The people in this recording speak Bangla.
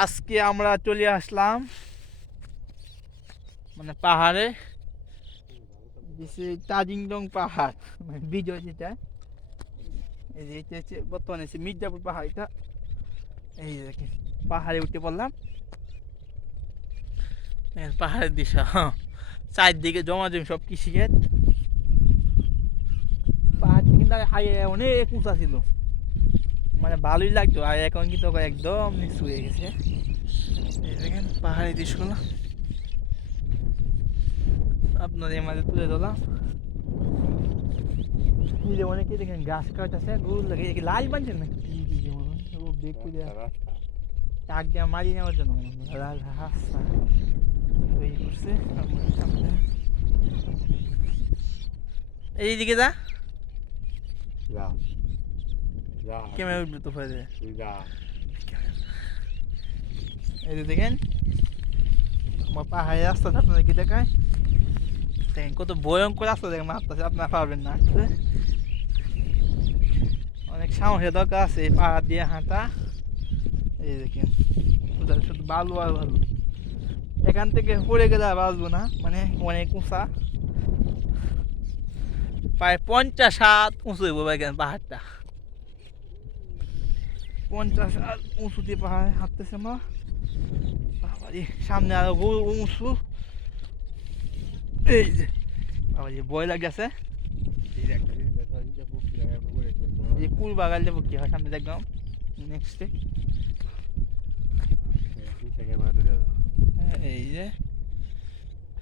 আজকে আমরা চলে আসলাম মানে পাহাড়ে। তাজিংডং পাহাড় মানে বিজয় যেটা। এই যে এটা হচ্ছে বর্তমানে হচ্ছে মির্জাপুর পাহাড় এটা। এই দেখেন, পাহাড়ে উঠে পড়লাম। পাহাড়ের দিশা চারদিকে জমা জমি সব কৃষিক্ষেত পাহাড় কিন্তু আগে অনেক উঁচা ছিল। মানে ভালোই লাগতো। আর এখন কিন্তু একদম নিচু হয়ে গেছে। দেখেন, পাহাড়ি দৃশ্যগুলো। আপনাদের মাঝে তুলে ধরলাম। যে অনেকে দেখেন গাছ কাটতেছে গরু লাগে। লাল বানছেন না কি হয় ও করে টাক দিয়ে মারি নেওয়ার জন্য হাসা তৈরি করছে। এইদিকে যা। ক্যামেরা উঠবে তো যা। এই যে দেখেন আমার পাহাড়ি রাস্তাটা আপনাদেরকে দেখায়? দেখেন কত ভয়ঙ্কর রাস্তা দেখেন মারতেছে আপনারা পারবেন না। অনেক সাহসের দরকার আছে এই পাহাড় দিয়ে হাঁটা। এই দেখেন শুধু শুধু বালু আর বালু। এখান থেকে পড়ে গেলে আর বাঁচবো না মানে অনেক উঁচা। প্রায় পঞ্চাশ হাত উঁচু হইব এখানে পাহাড়টা। পঞ্চাশ হাত উঁচু দিয়ে পাহাড়ে হাঁটতেছে আমরা বাবারি সামনে আরও উঁচু। এই যে বাবারি ভয় এই লাগে, ফেলব। এই কুল বাগাল যাব কি হয় সামনে দেখলাম। নেক্সটে দাও। এই যে।